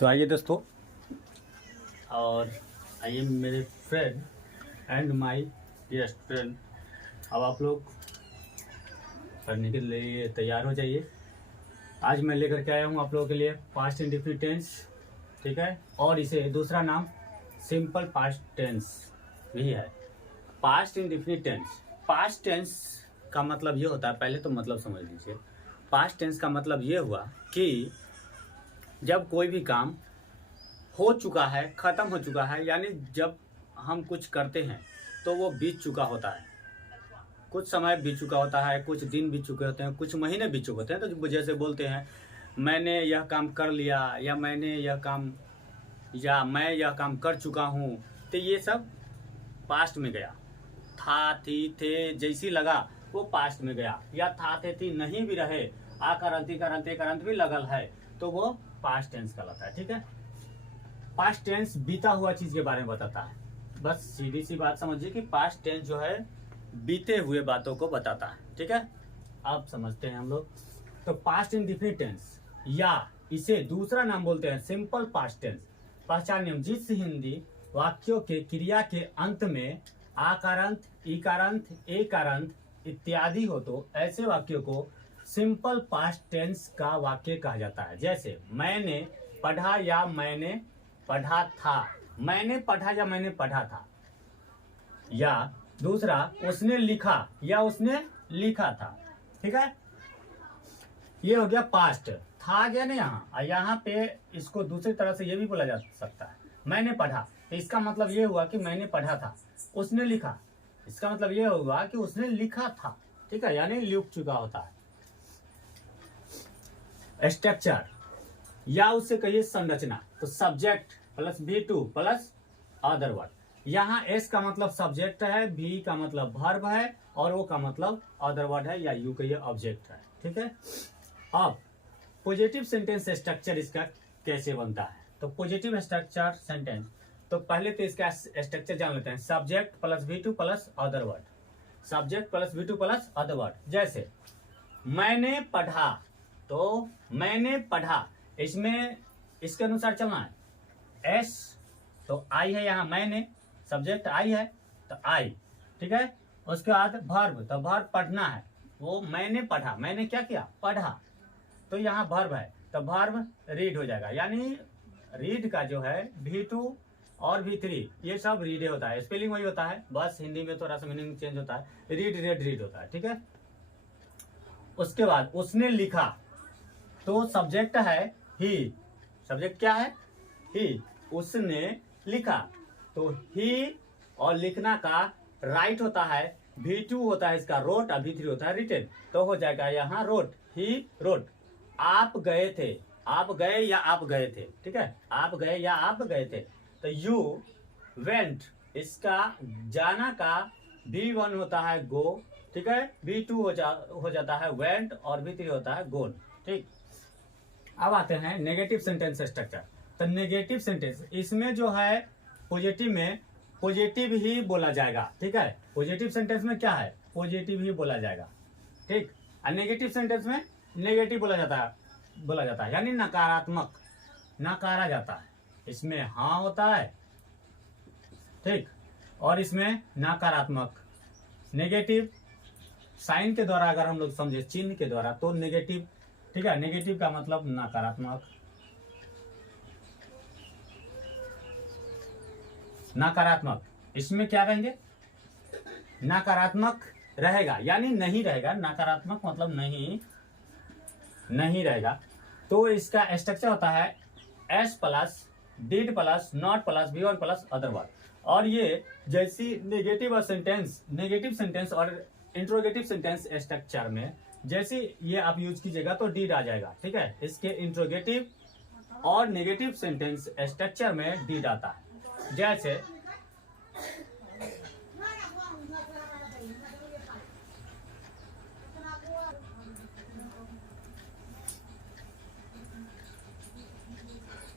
तो आइए दोस्तों, और आइए मेरे friend and my dear friend, अब आप लोग पढ़ने के लिए तैयार हो जाइए। आज मैं लेकर के आया हूँ आप लोगों के लिए पास्ट इंडेफिनिट टेंस, ठीक है। और इसे दूसरा नाम सिंपल पास्ट टेंस भी है। Past indefinite tense, past tense का मतलब ये होता है, पहले तो मतलब समझ लीजिए। पास्ट टेंस का मतलब ये हुआ कि जब कोई भी काम हो चुका है, खत्म हो चुका है, यानी जब हम कुछ करते हैं तो वो बीत चुका होता है, कुछ समय बीत चुका होता है, कुछ दिन बीत चुके होते हैं, कुछ महीने बीत चुके होते हैं। तो जैसे बोलते हैं मैंने यह काम कर लिया, या मैंने यह काम, या मैं यह काम कर चुका हूँ, तो ये सब पास्ट में गया। था, थी, थे जैसी लगा वो पास्ट में गया, या था, थे, थी नहीं भी रहे, आकरंती करंते करंत भी लगल है, तो वो पास्ट टेंस कहलाता है, ठीक है। पास्ट टेंस बीता हुआ चीज के बारे में बताता है। बस सीधी सी बात समझिए कि पास्ट टेंस जो है बीते हुए बातों को बताता है, ठीक है। अब समझते हैं हम लोग। तो पास्ट इंडेफिनिट टेंस, या इसे दूसरा नाम बोलते हैं सिंपल पास्ट टेंस। पहचान नियम, जिस हिंदी वाक्यों के क्रिया के अंत में आकारांत, इकारांत, एकारांत इत्यादि हो तो ऐसे वाक्यों को सिंपल पास्ट टेंस का वाक्य कहा जाता है। जैसे मैंने पढ़ा या मैंने पढ़ा था, मैंने पढ़ा या मैंने पढ़ा था। या दूसरा, उसने लिखा या उसने लिखा था, ठीक है। ये हो गया पास्ट, था गया ना यहाँ, और यहाँ पे इसको दूसरी तरह से ये भी बोला जा सकता है, मैंने पढ़ा, तो इसका मतलब ये हुआ कि मैंने पढ़ा था। उसने लिखा, इसका मतलब ये हुआ कि उसने लिखा था, ठीक है, यानी लिख चुका होता है। स्ट्रक्चर, या उससे कहिए संरचना। तो subject plus V2 plus other word. यहाँ S का मतलब सब्जेक्ट है, V का मतलब वर्ब है, और O का मतलब अदर वर्ड है, या यू कहिए ऑब्जेक्ट है, ठीक है। अब पॉजिटिव सेंटेंस स्ट्रक्चर इसका कैसे बनता है। तो पॉजिटिव स्ट्रक्चर सेंटेंस, तो पहले तो इसका स्ट्रक्चर जान लेते हैं। Subject plus V2 plus other word, subject plus V2 plus other word. जैसे मैंने पढ़ा, तो मैंने पढ़ा, इसमें इसके अनुसार चलना है। एस तो आई है, यहाँ मैंने सब्जेक्ट आई है तो आई, ठीक है। उसके बाद वर्ब, तो वर्ब पढ़ना है, वो मैंने पढ़ा, मैंने क्या किया, पढ़ा, तो यहाँ वर्ब है, तो वर्ब रीड हो जाएगा। यानी रीड का जो है V2 और V3 ये सब रीड होता है, स्पेलिंग वही होता है, बस हिंदी में थोड़ा सा मीनिंग चेंज होता है, रीड रेड रीड होता है, ठीक है। उसके बाद उसने लिखा, तो सब्जेक्ट है ही, सब्जेक्ट क्या है, ही, उसने लिखा, तो ही और लिखना का राइट होता है, V2 होता है इसका रोट, और V3 होता है रिटेन, तो हो जाएगा यहाँ रोट, ही रोट। आप गए थे, आप गए या आप गए थे, ठीक है, आप गए या आप गए थे, तो यू वेंट, इसका जाना का V1 होता है गो, ठीक है, V2 हो जाता है वेंट, और V3 होता है गोन, ठीक। अब आते हैं नेगेटिव सेंटेंस स्ट्रक्चर। तो नेगेटिव सेंटेंस, इसमें जो है पॉजिटिव में पॉजिटिव ही बोला जाएगा, ठीक है। पॉजिटिव सेंटेंस में क्या है, पॉजिटिव ही बोला जाएगा, ठीक। और नेगेटिव सेंटेंस में नेगेटिव बोला जाता है, यानी नकारात्मक, नकारा जाता है। इसमें हाँ होता है, ठीक, और इसमें नकारात्मक, नेगेटिव साइन के द्वारा अगर हम लोग समझे, चिन्ह के द्वारा, तो नेगेटिव, ठीक है। नेगेटिव का मतलब नकारात्मक, नकारात्मक, इसमें क्या रहेंगे, नकारात्मक रहेगा, यानी नहीं रहेगा, नकारात्मक मतलब नहीं रहेगा। तो इसका स्ट्रक्चर होता है S plus did plus not plus V1 plus other word. और ये जैसी नेगेटिव सेंटेंस और इंट्रोगेटिव सेंटेंस स्ट्रक्चर में जैसे ये आप यूज कीजिएगा तो डिड आ जाएगा, ठीक है। इसके इंट्रोगेटिव और नेगेटिव सेंटेंस स्ट्रक्चर में डिड आता है। जैसे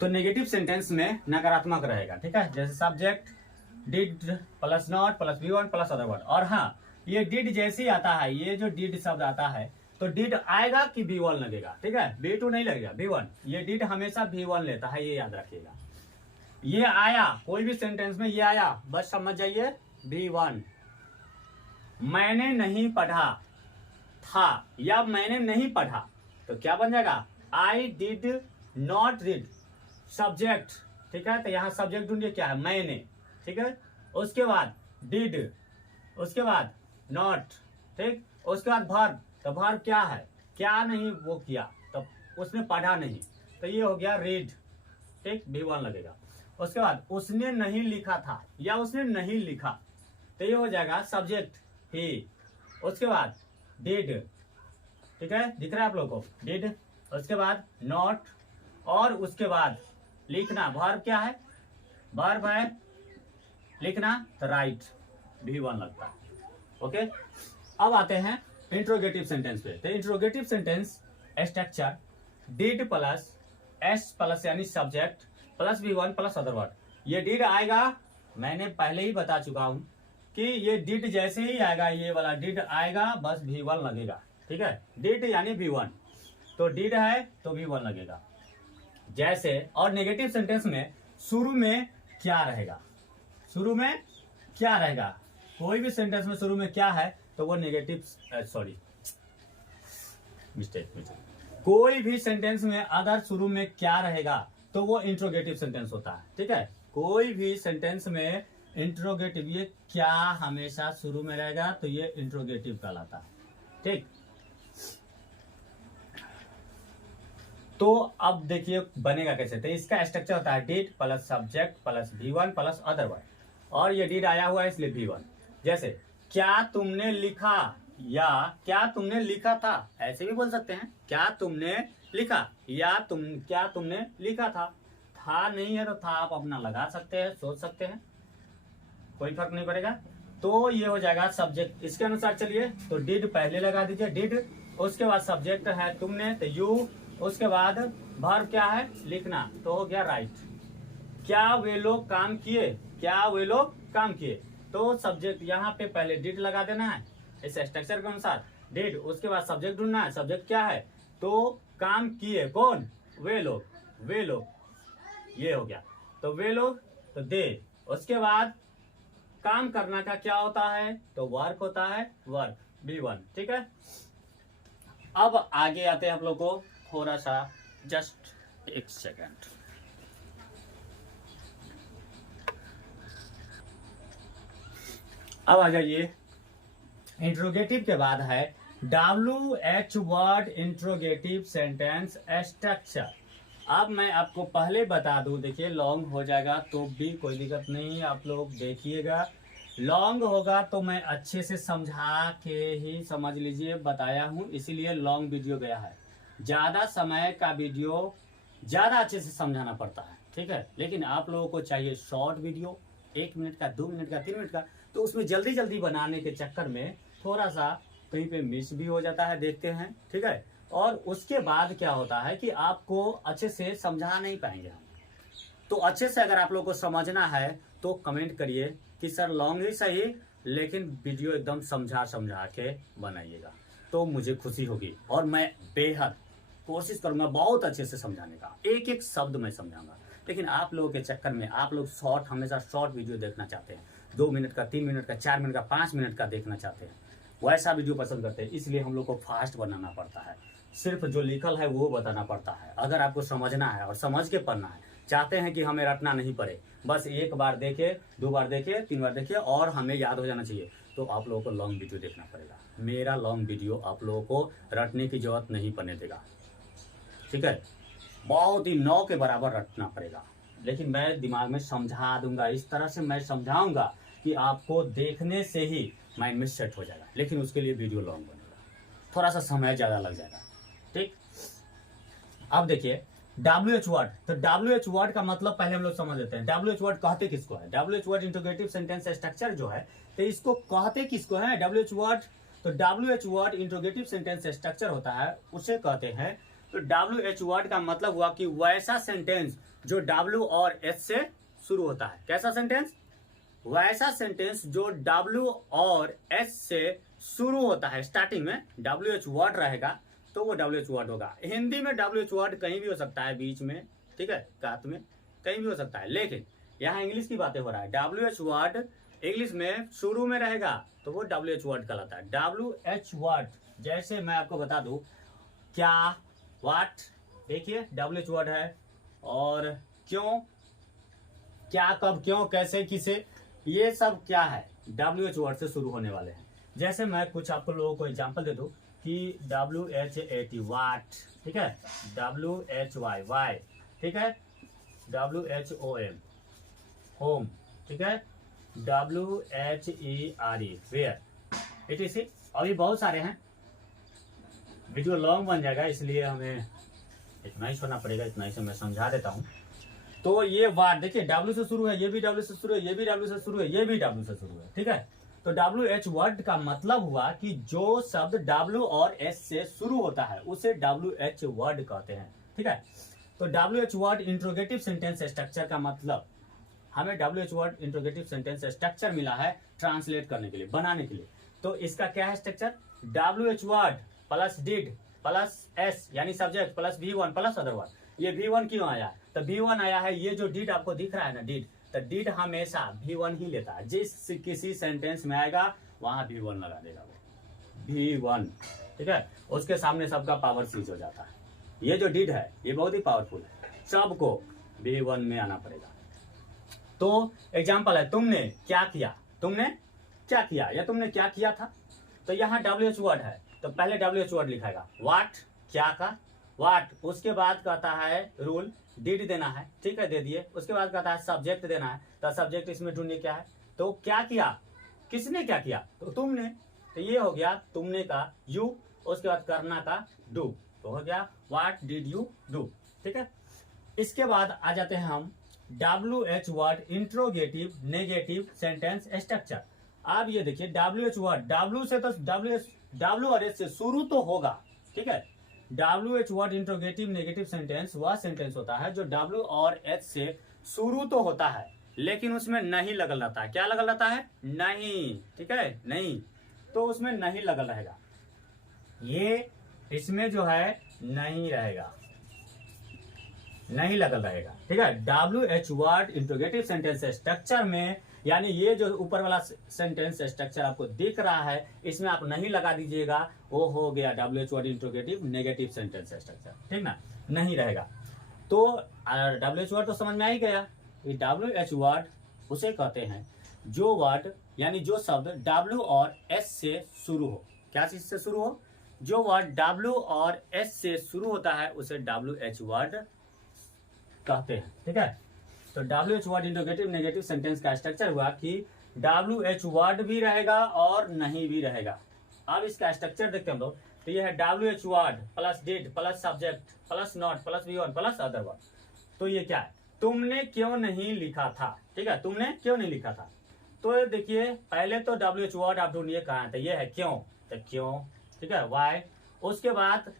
तो नेगेटिव सेंटेंस में नकारात्मक रहेगा, ठीक है। जैसे subject did plus not plus V1 plus other word. और हाँ, ये डिड जैसे आता है, ये जो डिड शब्द आता है तो डिड आएगा कि V1 लगेगा, ठीक है, V2 नहीं लगेगा, V1। ये डिड हमेशा V1 लेता है, ये याद रखिएगा। ये आया कोई भी सेंटेंस में, ये आया, बस समझ जाइए V1। मैंने नहीं पढ़ा था या मैंने नहीं पढ़ा, तो क्या बन जाएगा, I did not read, subject, ठीक है। तो यहाँ सब्जेक्ट ढूंढिए, क्या है, मैंने, ठीक है। उसके बाद डिड, उसके बाद नॉट, ठीक। उसके बाद वर्ब, तो वर्ब क्या है, क्या नहीं वो किया, तो उसने पढ़ा नहीं, तो ये हो गया रीड, ठीक, V1 लगेगा। उसके बाद उसने नहीं लिखा था या उसने नहीं लिखा, तो ये हो जाएगा सब्जेक्ट ही। उसके बाद डिड, ठीक है, दिख रहा है आप लोगों को, डिड। उसके बाद नॉट, और उसके बाद लिखना, वर्ब क्या है, वर्ब है लिखना, तो राइट, V1 लगता है। ओके, अब आते हैं इंट्रोगेटिव सेंटेंस पे। तो interrogative sentence structure did plus s plus यानी subject plus V1 plus other word. ये डिड आएगा, मैंने पहले ही बता चुका हूं कि ये डिड जैसे ही आएगा, ये वाला डिड आएगा, बस V1 लगेगा, ठीक है। डिड यानी V1, तो डिड है तो V1 लगेगा जैसे। और नेगेटिव सेंटेंस में शुरू में क्या रहेगा, शुरू में क्या रहेगा, कोई भी सेंटेंस में शुरू में क्या है तो वो नेगेटिव, सॉरी मिस्टेक, कोई भी सेंटेंस में अगर शुरू में क्या रहेगा तो वो इंट्रोगेटिव सेंटेंस होता है, ठीक है। कोई भी सेंटेंस में इंट्रोगेटिव, ये क्या हमेशा शुरू में रहेगा तो ये इंट्रोगेटिव कहलाता है, ठीक। तो अब देखिए बनेगा कैसे, तो इसका स्ट्रक्चर होता है did plus subject plus V1 plus other word, और ये डिड आया हुआ है इसलिए V1। जैसे क्या तुमने लिखा या क्या तुमने लिखा था, ऐसे भी बोल सकते हैं, क्या तुमने लिखा या क्या तुमने लिखा था नहीं है तो था आप अपना लगा सकते हैं, सोच सकते हैं, कोई फर्क नहीं पड़ेगा। तो ये हो जाएगा सब्जेक्ट, इसके अनुसार चलिए, तो डिड पहले लगा दीजिए, डिड, उसके बाद सब्जेक्ट है तुमने तो यू, उसके बाद वर्ब क्या है, लिखना, तो हो गया राइट। क्या वे लोग काम किए, क्या वे लोग काम किए, तो सब्जेक्ट यहाँ पे पहले डिड लगा देना है इस स्ट्रक्चर के अनुसार, डिड, उसके बाद सब्जेक्ट ढूंढना है, सब्जेक्ट क्या है, तो काम किए, कौन, वे लोग, वे लोग, ये हो गया, तो वे लोग, तो दे। उसके बाद काम करना का क्या होता है, तो वर्क होता है, वर्क, V1, ठीक है। अब आगे आते हैं आप लोग को, थोड़ा सा जस्ट एक सेकेंड, अब आ जाइए, इंट्रोगेटिव के बाद है WH word interrogative sentence structure. अब मैं आपको पहले बता दूं, देखिए लॉन्ग हो जाएगा तो भी कोई दिक्कत नहीं, आप लोग देखिएगा, लॉन्ग होगा तो मैं अच्छे से समझा के ही समझ लीजिए बताया हूं, इसीलिए लॉन्ग वीडियो गया है। ज्यादा समय का वीडियो ज्यादा अच्छे से समझाना पड़ता है, ठीक है। लेकिन आप लोगों को चाहिए शॉर्ट वीडियो, 1 मिनट का, 2 मिनट का, 3 मिनट का, तो उसमें जल्दी जल्दी बनाने के चक्कर में थोड़ा सा कहीं पे मिस भी हो जाता है, देखते हैं, ठीक है। और उसके बाद क्या होता है कि आपको अच्छे से समझा नहीं पाएंगे हम, तो अच्छे से अगर आप लोग को समझना है तो कमेंट करिए कि सर लॉन्ग ही सही लेकिन वीडियो एकदम समझा के बनाइएगा, तो मुझे खुशी होगी और मैं बेहद कोशिश करूंगा बहुत अच्छे से समझाने का, एक एक शब्द मैं समझाऊंगा। लेकिन आप लोगों के चक्कर में आप लोग शॉर्ट, हमेशा शॉर्ट वीडियो देखना चाहते हैं, 2 मिनट का, 3 मिनट का, 4 मिनट का, 5 मिनट का देखना चाहते हैं, वैसा वीडियो पसंद करते हैं, इसलिए हम लोग को फास्ट बनाना पड़ता है, सिर्फ जो लिखल है वो बताना पड़ता है। अगर आपको समझना है और समझ के पढ़ना है, चाहते हैं कि हमें रटना नहीं पड़े, बस 1 बार देखे, 2 बार देखे, 3 बार देखे और हमें याद हो जाना चाहिए, तो आप लोगों को लॉन्ग वीडियो देखना पड़ेगा। मेरा लॉन्ग वीडियो आप लोगों को रटने की जरूरत नहीं पड़ने देगा, ठीक है, बहुत ही 9 के बराबर रटना पड़ेगा, लेकिन मैं दिमाग में समझा दूंगा, इस तरह से मैं समझाऊंगा कि आपको देखने से ही माइंड में सेट हो जाएगा। लेकिन उसके लिए वीडियो लॉन्ग बनेगा, थोड़ा सा समय ज्यादा लग जाएगा, ठीक। अब देखिए WH वर्ड, तो WH वर्ड का मतलब पहले हम लोग समझ लेते हैं। WH वर्ड कहते किसको है, WH word interrogative sentence structure जो है, तो इसको कहते किसको है WH वर्ड, तो WH word interrogative sentence structure होता है, उसे कहते हैं। तो WH वर्ड का मतलब हुआ कि वैसा सेंटेंस जो W और H से शुरू होता है। कैसा सेंटेंस, वैसा सेंटेंस जो W और H से शुरू होता है, स्टार्टिंग में WH वर्ड रहेगा तो वो WH वर्ड होगा। हिंदी में WH वर्ड कहीं भी हो सकता है, बीच में, ठीक है, कात में, कहीं भी हो सकता है। लेकिन यहाँ इंग्लिश की बातें हो रहा है, WH वर्ड इंग्लिश में शुरू में रहेगा तो वो WH वर्ड कहलाता है। WH वर्ड जैसे मैं आपको बता दूं, क्या, व्हाट, देखिए WH वर्ड है, और क्यों, क्या, कब, क्यों, कैसे, किसे, ये सब क्या है, WH वर्ड से शुरू होने वाले हैं। जैसे मैं कुछ आपको लोगों को एग्जांपल दे दूं कि WHAT वाट, ठीक है, WHY वाई, ठीक है, WHOM होम, ठीक है, WHERE वेयर, etc। अभी बहुत सारे हैं, वीडियो लॉन्ग बन जाएगा इसलिए हमें इतना ही छोड़ना पड़ेगा, इतना ही से मैं समझा देता हूँ। तो ये वर्ड देखिए W से शुरू है, ये भी W से शुरू है, ये भी W से शुरू है, ये भी W से शुरू है, ठीक है। तो WH वर्ड का मतलब हुआ कि जो शब्द W और S से शुरू होता है उसे WH वर्ड कहते हैं, ठीक है। तो WH word interrogative sentence structure का मतलब, हमें WH word interrogative sentence structure मिला है ट्रांसलेट करने के लिए, बनाने के लिए। तो इसका क्या है structure, WH word plus did plus S यानी subject plus V1 plus other word. ये V1 क्यों आया, तो V1 आया है, ये जो डिड आपको दिख रहा है ना, डिड, तो डिड हमेशा V1 ही लेता है, जिस किसी सेंटेंस में आएगा वहां V1 लगा देगा वो, V1, ठीक है। उसके सामने सबका पावर सीज हो जाता है। ये जो डिड है ये बहुत ही पावरफुल है, सबको V1 में आना पड़ेगा। तो एग्जाम्पल है, तुमने क्या किया, तुमने क्या किया, या तुमने क्या किया था। तो यहाँ WH वर्ड है तो पहले WH वर्ड लिखाएगा, व्हाट, क्या का, व्हाट, उसके बाद कहता है रूल, डिड देना है, ठीक है, दे दिए। उसके बाद कहता है सब्जेक्ट देना है, तो सब्जेक्ट इसमें ढूंढिए क्या है, तो क्या किया, किसने क्या किया, तो तुमने, तो ये हो गया तुमने का यू, उसके बाद करना का डू, तो हो गया व्हाट डिड यू डू, ठीक है। इसके बाद आ जाते हैं हम WH word interrogative negative sentence structure. अब ये देखिए WH वर्ड, W से तो W और S से शुरू तो होगा, ठीक है। WH word interrogative negative sentence वह सेंटेंस होता है जो W और H से शुरू तो होता है लेकिन उसमें नहीं लगल रहता है। क्या लगल रहता है, नहीं, ठीक है, नहीं, तो उसमें नहीं लगल रहेगा, ये इसमें जो है नहीं रहेगा, नहीं लगल रहेगा, ठीक है। WH word interrogative sentence structure में, यानी ये जो ऊपर वाला सेंटेंस स्ट्रक्चर आपको दिख रहा है इसमें आप नहीं लगा दीजिएगा, वो हो गया WH word interrogative negative sentence structure, ठीक ना, नहीं रहेगा। तो WH वर्ड तो समझ में आ ही गया, WH वर्ड उसे कहते हैं जो वर्ड यानी जो शब्द W और S से शुरू हो। क्या चीज से शुरू हो, जो वर्ड W और S से शुरू होता है उसे WH वर्ड कहते हैं, ठीक है। तो WH word interrogative negative sentence का स्ट्रक्चर हुआ कि WH वर्ड भी रहेगा और नहीं भी रहेगा। अब इसका स्ट्रक्चर देखते हैं हम लोग, तो ये है WH word plus did plus subject plus not plus V1 plus other word. तो ये क्या है, तुमने क्यों नहीं लिखा था, ठीक है, तुमने क्यों नहीं लिखा था। तो देखिए पहले तो WH वर्ड आप ढूंढिए कहाँ है, तो ये है क्यों, तो क्यों, ठीक है, वाई। उसके बाद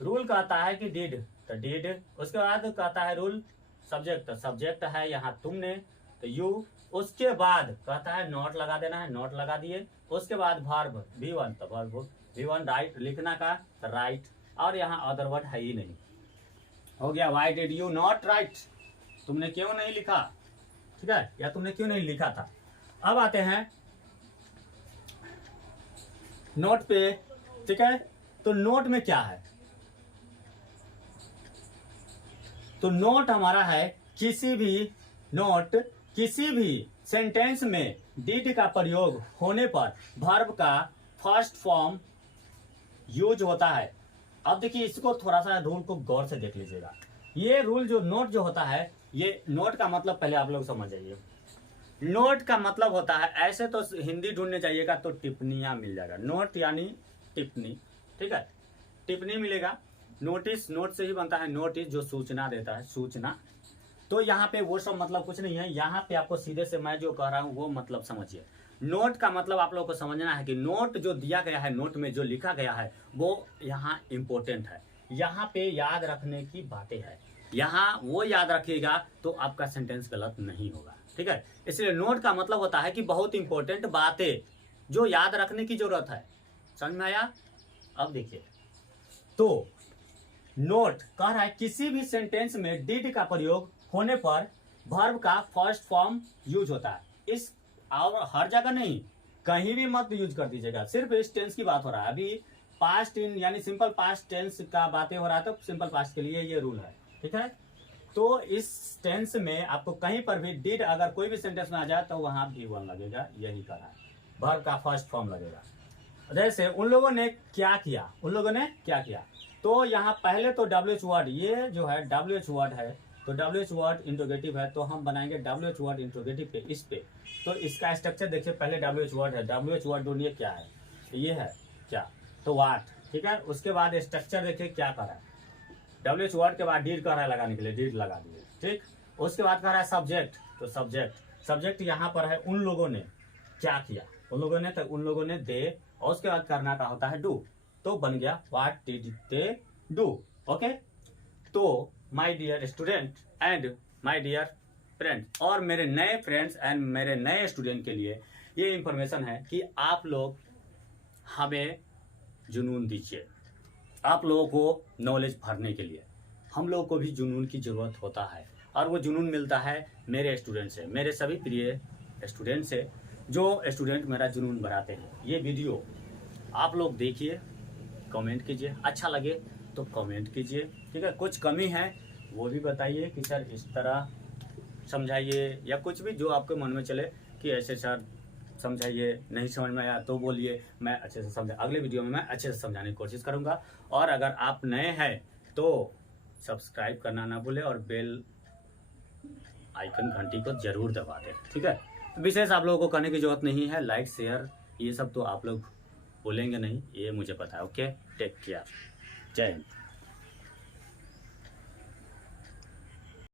रूल कहता है कि डिड, तो डिड। उसके बाद कहता है रूल सब्जेक्ट, तो सब्जेक्ट है यहाँ तुमने, तो यू। उसके बाद कहता है नोट लगा देना है, नोट लगा दिए। उसके बाद वर्ब V1, तो वर्ब V1 राइट, लिखना का तो राइट, और यहाँ अदर वर्ड है ही नहीं, हो गया why did you not right, तुमने क्यों नहीं लिखा, ठीक है, या तुमने क्यों नहीं लिखा था। अब आते हैं नोट पे, ठीक है। तो नोट में क्या है, तो नोट हमारा है किसी भी नोट, किसी भी सेंटेंस में डिड का प्रयोग होने पर वर्ब का फर्स्ट फॉर्म यूज होता है। अब देखिए इसको थोड़ा सा रूल को गौर से देख लीजिएगा। ये रूल जो नोट जो होता है, ये नोट का मतलब पहले आप लोग समझ जाइए। नोट का मतलब होता है, ऐसे तो हिंदी ढूंढने जाइएगा तो टिप्पणियां मिल जाएगा, नोट यानी टिप्पणी, ठीक है, टिप्पणी मिलेगा। नोटिस, नोट से ही बनता है नोटिस, जो सूचना देता है, सूचना। तो यहाँ पे वो सब मतलब कुछ नहीं है, यहाँ पे आपको सीधे से मैं जो कह रहा हूँ वो मतलब समझिए। नोट का मतलब आप लोगों को समझना है कि नोट जो दिया गया है, नोट में जो लिखा गया है वो यहाँ इंपॉर्टेंट है, यहाँ पे याद रखने की बातें है, यहाँ वो याद रखिएगा तो आपका सेंटेंस गलत नहीं होगा, ठीक है। इसलिए नोट का मतलब होता है कि बहुत इंपॉर्टेंट बातें जो याद रखने की जरूरत है, समझ में आया? अब देखिए, तो नोट कह रहा है किसी भी सेंटेंस में डिड का प्रयोग होने पर वर्ब का फर्स्ट फॉर्म यूज होता है। इस और हर जगह नहीं, कहीं भी मत यूज कर दीजिएगा, सिर्फ इस टेंस की बात हो रहा है। अभी पास्ट इन यानी सिंपल पास्ट टेंस का बातें हो रहा है, तो सिंपल पास्ट के लिए ये रूल है, ठीक है। तो इस टेंस में आपको कहीं पर भी डिड अगर कोई भी सेंटेंस में आ जाए तो वहां V1 लगेगा, यही कर रहा है, वर्ब का फर्स्ट फॉर्म लगेगा। जैसे उन लोगों ने क्या किया, उन लोगों ने क्या किया, तो यहाँ पहले तो WH वर्ड, ये जो है WH वर्ड है, तो WH वर्ड इंट्रोगेटिव है, तो हम बनाएंगे WH वर्ड इंट्रोगेटिव पे, इस पे। तो इसका स्ट्रक्चर देखिए, पहले WH वर्ड है, WH वर्ड ढूंढिए क्या है, तो ये है क्या, तो वाट, ठीक है। उसके बाद स्ट्रक्चर देखिए क्या कर रहा है, WH वर्ड के बाद डीड कर रहा है लगाने के लिए, डीड लगा दिए, ठीक। उसके बाद कर रहा है सब्जेक्ट, तो सब्जेक्ट यहाँ पर है उन लोगों ने क्या किया, उन लोगों ने, तो उन लोगों ने दे, और उसके बाद करना का होता है डू, तो बन गया what did they do. Okay, तो my dear student and my dear friends, और मेरे नए फ्रेंड्स एंड मेरे नए स्टूडेंट के लिए ये इंफॉर्मेशन है कि आप लोग हमें जुनून दीजिए, आप लोगों को नॉलेज भरने के लिए हम लोगों को भी जुनून की ज़रूरत होता है, और वो जुनून मिलता है मेरे स्टूडेंट से, मेरे सभी प्रिय स्टूडेंट से, जो स्टूडेंट मेरा जुनून बढ़ाते हैं। ये वीडियो आप लोग देखिए, कमेंट कीजिए, अच्छा लगे तो कमेंट कीजिए, ठीक है। कुछ कमी है वो भी बताइए कि सर इस तरह समझाइए, या कुछ भी जो आपके मन में चले कि ऐसे सर समझाइए, नहीं समझ में आया तो बोलिए, मैं अच्छे से समझा, अगले वीडियो में मैं अच्छे से समझाने की कोशिश करूंगा। और अगर आप नए हैं तो सब्सक्राइब करना ना भूलें, और बेल आइकन घंटी को जरूर दबा दें, ठीक है। विशेष आप लोगों को करने की जरूरत नहीं है, लाइक शेयर ये सब तो आप लोग बोलेंगे नहीं, ये मुझे पता है। ओके, टेक केयर, जय हिंद।